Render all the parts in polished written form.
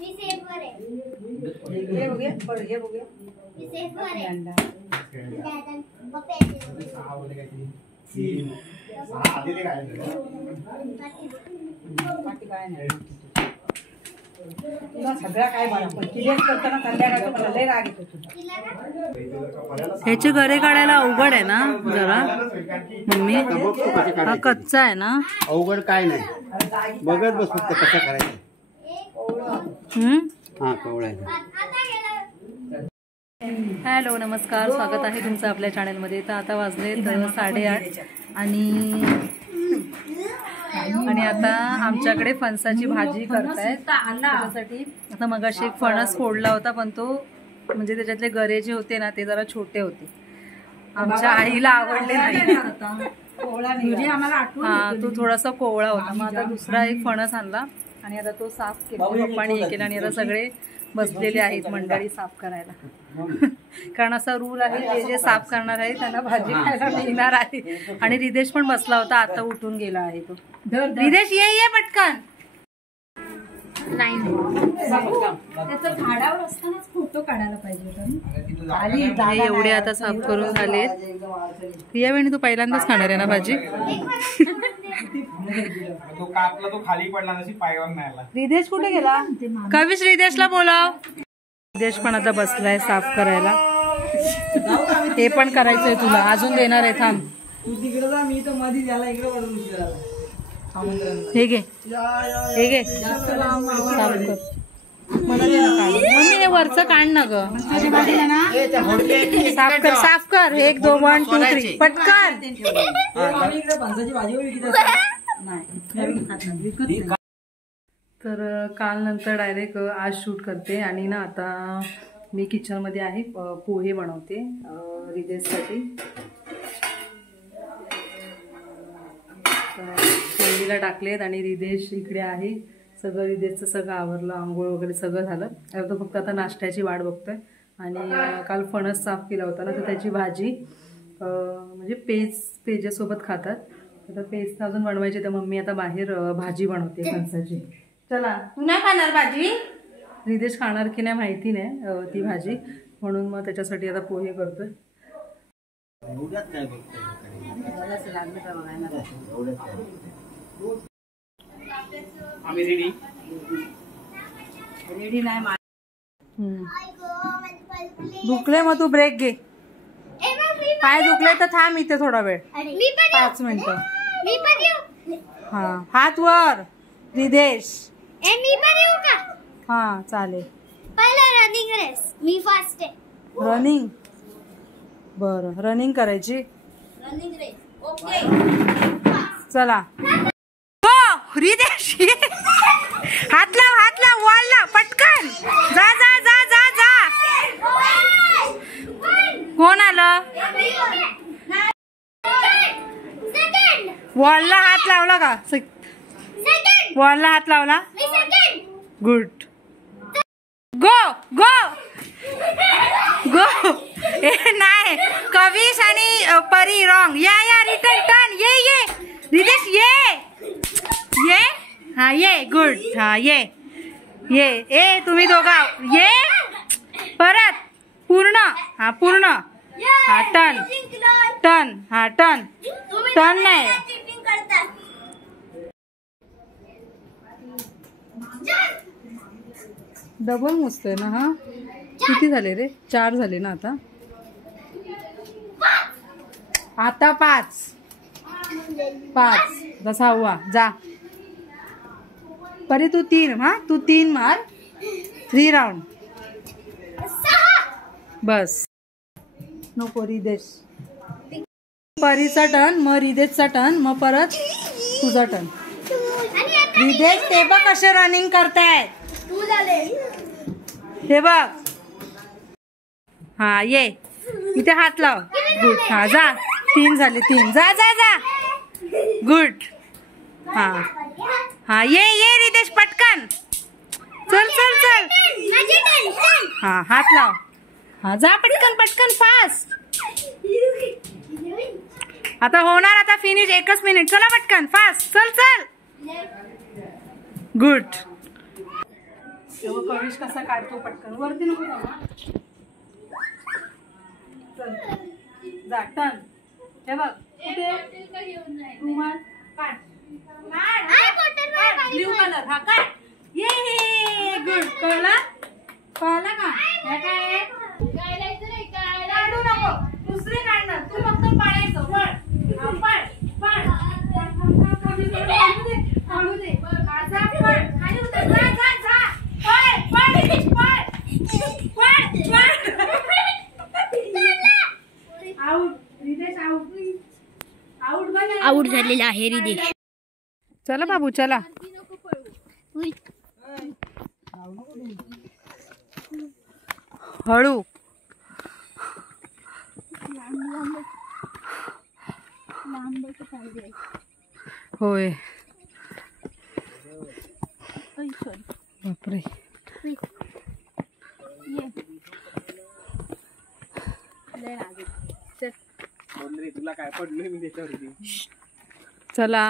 मी सेफवर आहे. हे बघूया पर हे बघूया मी सेफवर आहे. अंडा काय नाही तुला सगळं काय बरं पण क्लिअर करताना संध्याकाळचं मला लय राग येतो तुझा. ह्याचे गरे काढायला अवघड आहे ना जरा मम्मी? हा कच्चा आहे ना? अवघड काय नाही, बघत बस फक्त कसं करायचं. हा कवळायचं. हॅलो नमस्कार, स्वागत आहे तुमचं आपल्या चॅनलमध्ये. तर आता वाजले 8:30 आणि आता आमच्याकडे फणसाची भाजी करतायत. त्याच्यासाठी आता मगाशी एक फणस फोडला होता पण तो म्हणजे त्याच्यातले गरे जे होते ना ते जरा छोटे होते, आमच्या आईला आवडले नाही. हा तो थोडासा कोवळा होता. मग आता दुसरा एक फणस आणला आणि आता तो साफ केला पप्पानी हे केला आणि आता सगळे बसलेले आहेत मंडळी साफ करायला. कारण असा रूल आहे जे जे साफ करणार आहे त्यांना भाजी खायला मिळणार आहे. आणि रिदेश पण बसला होता, आता उठून गेला आहे तो. रिदेश ये पटकन. नाही त्याचं झाडावर असतानाच फोटो काढायला पाहिजे. हे एवढे आता साफ करून झालेत. प्रिया वेणी तू पहिल्यांदाच खाणार आहे ना भाजी? तो कापला तो खाली पडला नशी पायवर नाही आला. रिदेश कुठे गेला? कविश रिदेशला बोलाव. रिदेश पण आता बसलाय साफ करायला. हे पण करायचंय तुला, अजून देणार आहे थांब. हे घे हे घे साफ कर. मला दे ना काढून. मम्मी हे वरचं काढ ना ग. साफ कर 1 2 1 2 3 पटकन. तर काल नंतर डायरेक्ट आज शूट करते आणि ना आता मी किचन मध्ये आहे. पोहे बनवते रिदेशसाठी. पोळीला टाकलेत आणि रिदेश इकडे आहे. सगळं रिदेशचं सगळं आवरलं, आंघोळ वगैरे सगळं झालं. तो फक्त आता नाश्त्याची वाट बघतोय. आणि काल फणस साफ केला होता ना तर त्याची भाजी म्हणजे पेजेसोबत खातात. आता पेज अजून बनवायची तर मम्मी आता बाहेर भाजी बनवते फणसाची. चला तू नाही खाणार भाजी? रिदेश खाणार की नाही माहिती नाही ती भाजी, म्हणून मग त्याच्यासाठी आता पोहे करतोय. आम्ही रेडी नाही. दुखले मग तू ब्रेक घे. पाय दुखले तर थांब इथे थोडा वेळ, 5 मिनिटं. हा हात वर रिदेश. मी पण येऊ का? हा चालेल. पहिला रनिंग रेस. मी फास्ट आहे. रनिंग? बरं रनिंग करायची. Running race okay. चला हो रिदेश. हात लाव वॉल लाव पटकन. जा जा जा जा जा. कोण आलं? वॉलला हात लावला का? वॉलला हात लावला. गुड. गो गो गो. नाही कविश आणि परी रॉंग. या रिटर्न टर्न. ये रिदेश ये. हा ये गुड. हा ये ए तुम्ही दोघा ये परत. पूर्ण. हा पूर्ण. हा टर्न टर्न. हा टर्न टर्न नाही. डबल मोजतोय ना. हा किती झाले रे? 4 झाले ना आता. आता 5 6वा. जा परी तू 3. हा तू 3 मार. 3 राऊंड बस. नको रिदेश. परीचा टर्न मग रिदेशचा टर्न मग परत तुझा टर्न. रिदेश ते बघ कसे रनिंग करतायत. ते बघ. हा ये इथे हात लाव. गुड. हा जा 3 झाले. 3 जा जा जा. गुड. हा ये रिदेश पटकन. चल चल चल. हा हात लाव. हा जा पटकन फास्ट. आता होणार. आता फिनिश. 1च मिनिट. चला पटकन फास्ट. चल गुड. तेव्हा कविश कसा काढतो पटकन वरती नको जाऊ हा. चल जा टन हे बघ कुठे रुमाल काढ ब्ल्यू कलर हा काढ ये गुड कळला कळला का हे काय काढू नको दुसरे काढणार तू फक्त पाडायचं पळ पळ पळ काढू दे जा पळ खाली उतर जा जा जा पळ पळ पळ पळ पळ आउट रिदेश आउट आउट बघा आउट झालेला आहे रिदेश. चला बाबू चला हळू होय बापरे तुला काय पडलोय मी त्याच्यावरती. चला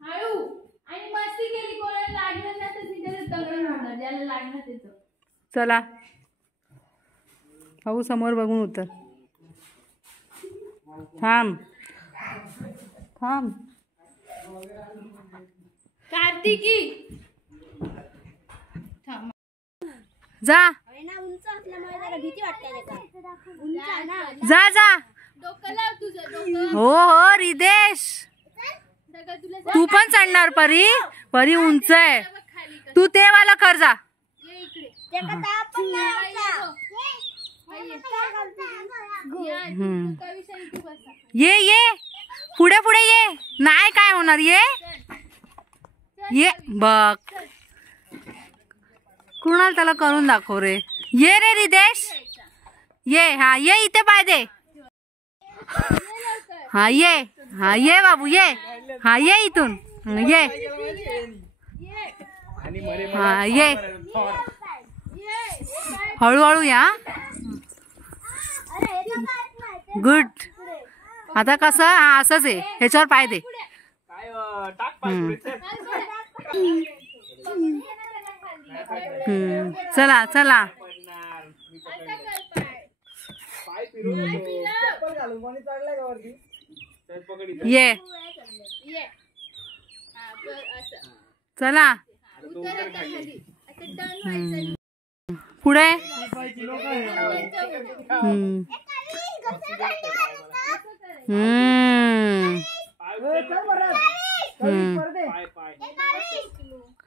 हळू आणि मस्ती केली कोणाला लागलं ना तर तिथे दगड होणार ज्याला लागणार त्याचं. चला भाऊ समोर बघून उतर थांब थांब कार्तिकी जा उंच असल्यामुळे जरा भीती वाटते उंच आहे ना. जा जा डोकं लाव तुझं डोकं हो हो रिदेश दगड तुला तू पण चढणार परी परी उंच आहे तू ते वाला कर जा ये इकडे त्याचा ताप पण नाही व्हायचा. कविशाली तू बसा ये पुढे पुढे ये नाही काय होणार ये बघ कुणाल त्याला करून दाखव रे ये रे रिदेश ये हा ये इथे पाय दे हा ये बाबू ये हा ये इथून ये हा ये हळूहळू या गुड आता कसं हा असंच आहे ह्याच्यावर पाय दे चला चला ये चला पुढे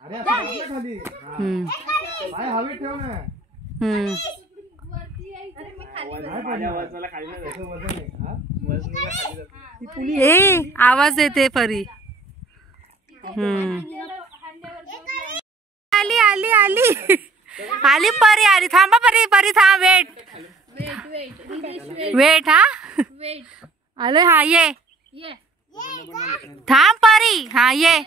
अरे खाली पाय हवेत ठेव ना. ए आवाज येते परी आली आली आली आली परी आली थांबा परी परी थांब वेट हा आले हा ये थांब परी हा ये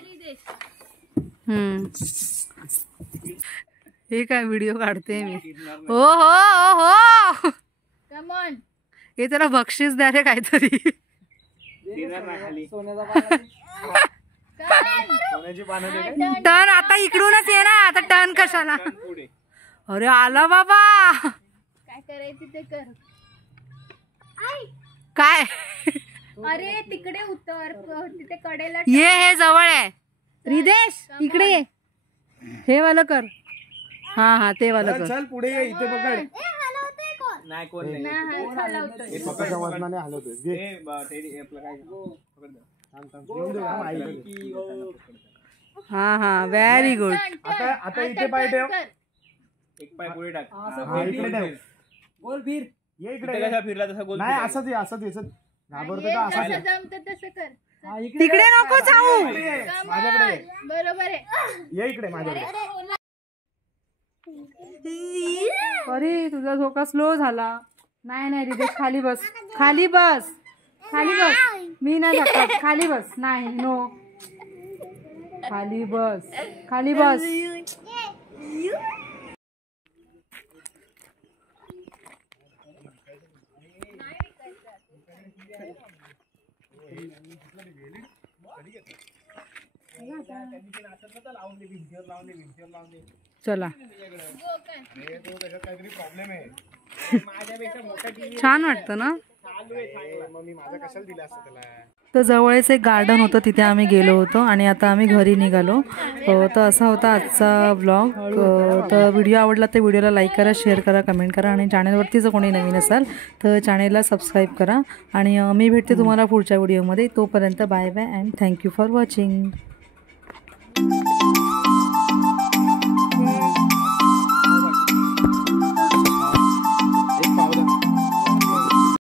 हे काय व्हिडिओ काढते मी हो हो हो कम ऑन हे त्याला बक्षीस द्या रे काहीतरी टर्न आता इकडूनच ये ना आता टर्न कशाला अरे आला बाबा काय करायचं ते कर काय अरे तिकडे उतर तिथे कडेला ये हे जवळ आहे रिदेश इकडे ये हे वाला कर हा हा ते वाला कर चल पुढे ये इथे पकड. नाही कोण नाही नाही स्वतःच्या वजनाने हलवतोय. घे. हा हा व्हेरी गुड आता इथे पाय ठेव. एक पाय पुढे टाक हा, इकडे ठेव. गोल फिर ये इकडे इकडे. कसा फिरला तसा गोल नाही फिरायचा. असंच ये असंच ये. चल. घाबरतो का असंच ये. जमत तसं कर तिकडे नको जाऊ माझ्याकडे ये. बरोबर आहे ये इकडे माझ्याकडे. अरे तुझा झोका स्लो झाला नाही नाही रिदेश खाली बस खाली बस खाली बस मी नाही धक्कत खाली बस नाही नो खाली बस खाली बस लावून दे भिंतीवर लावून दे भिंतीवर लावून दे. चला काहीतरी प्रॉब्लेम आहे. माझ्यापेक्षा मोठा टीव्ही छान वाटतं ना. चालू आहे चांगला. मग मी माझा कशाला दिला असतं त्याला. तर जवळच एक गार्डन होतं तिथे आम्ही गेलो होतो आणि आता आम्ही घरी निघालो. तर असा होता आजचा व्लॉग. तर व्हिडिओ आवडला तर व्हिडिओला लाईक करा, शेअर करा, कमेंट करा आणि चॅनलवरती जर कोणी नवीन असाल तर चॅनलला सबस्क्राईब करा. आणि मी भेटते तुम्हाला पुढच्या व्हिडिओमध्ये. तोपर्यंत bye bye and thank you for watching.